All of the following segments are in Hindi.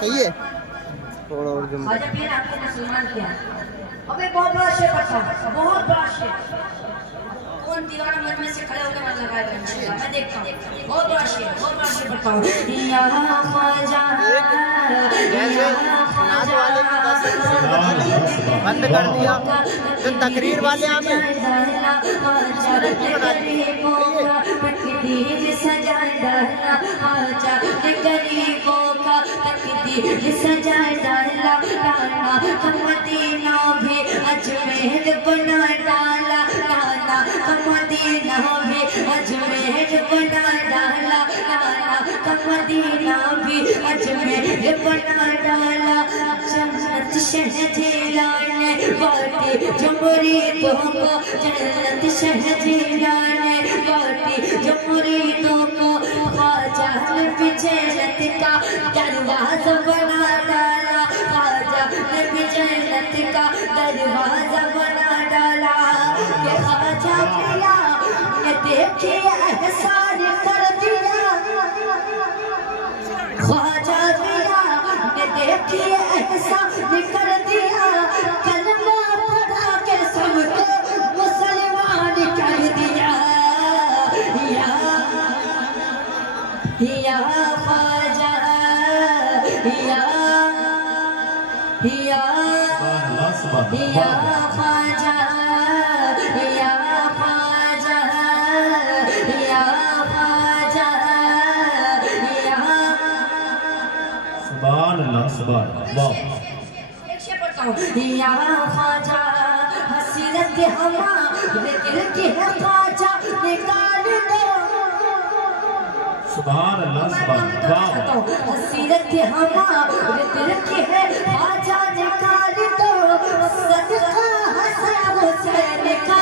सही है थोड़ा और जम आपको मुसलमान किया। अबे बहुत बड़ा शेर पढ़ता, बहुत बड़ा शेर। कौन दीवाना मन में से खड़े होकर मन लगाएगा इंशाल्लाह, मैं देखता हूँ। बहुत बड़ा शेर पढ़ता हूँ। या ख्वाजा नाच वाले की बंद कर दिया, जो तकरीर वाले आ गए सजा डाला राना कमदीना भी अजमेर बना डाला राना कमदीना भी अजमेर बना डाला राना कमदीना भी अजमेर बना डाला। जन्नत शहजीला ने बाटी मुरीदों को, जन्नत शहजीला ने बाटी मुरीदों को, ख्वाजा ने जन्नत का दरवाजा बना डाला, ख्वाजा ने जन्नत का दरवाजा बना डाला। के ख्वाजा मिया ने देखिए एहसान कर दिया, ख्वाजा मिया ने देखिए एहसान कर दिया, कलमा पढ़ा के सबको मुसलमान कर दिया। या ख्वाजा या ख्वाजा या ख्वाजा या ख्वाजा सुभान अल्लाह सुभान अल्लाह। एक शेर पढ़ता हूँ। या ख्वाजा हसीरत हमारे दिल की है, ख्वाजा निकाल दो। सुभान अल्लाह सुभान अल्लाह। हसीरत हमारे दिल की है, ख्वाजा निकाल दो। सदका हसन हुसैन का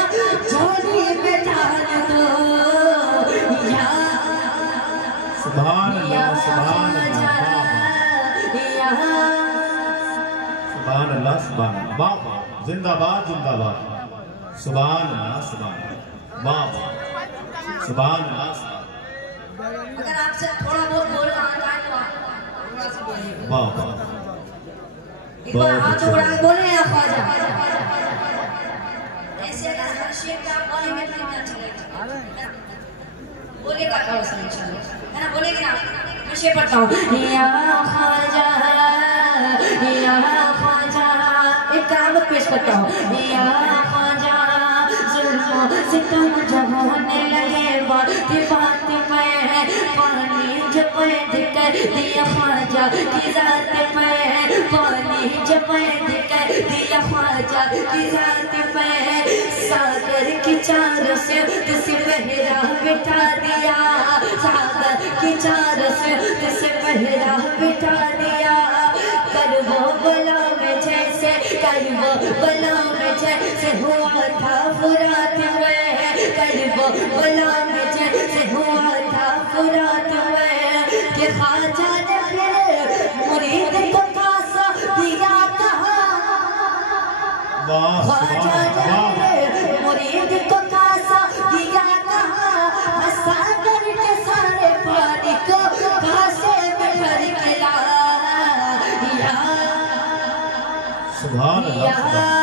झोली में डाल दो। या सुभान अल्लाह सुभान अल्लाह सुभान अल्लाह सुभान अल्लाह। जिंदाबाद जिंदाबाद। सुभान अल्लाह सुभान अल्लाह सुभान अल्लाह। अगर आपसे थोड़ा बहुत बोलना आता है तो आप वाह वाह। एक बार हाथ उड़ा के बोले या ख्वाजा। ऐसे अगर हर शेर पे आप बोले में कितना अच्छा लगेगा। बोलेगा क्या उसमें इंशाल्लाह, है ना? बोलेगी ना? मैं शेर पढ़ता हूँ। या ख्वाजा एक करामत पेश करता हूँ। या ख्वाजा जुल्मों सितम जब होने लगे, बात बात में पानी जब पैद कर दिया ख्वाजा की जात पे, पानी जब पैद कर दिया ख्वाजा की जात पे, सागर की चार से तुझसे पहरा बिठा दिया, सागर की चार से तुझसे पहरा बिठा दिया। कर वो बला में जैसे, कर वो बला में जैसे हुआ था फुरात में, कर वो बला में जैसे हुआ था फुरात में। कि ख्वाजा ने फिर मुरीद को कासा दिया कहा, ख्वाजा ने मुरीद को कासा दिया कहा, सागर के सारे पानी को कासे में भर के ला। सुभान अल्लाह।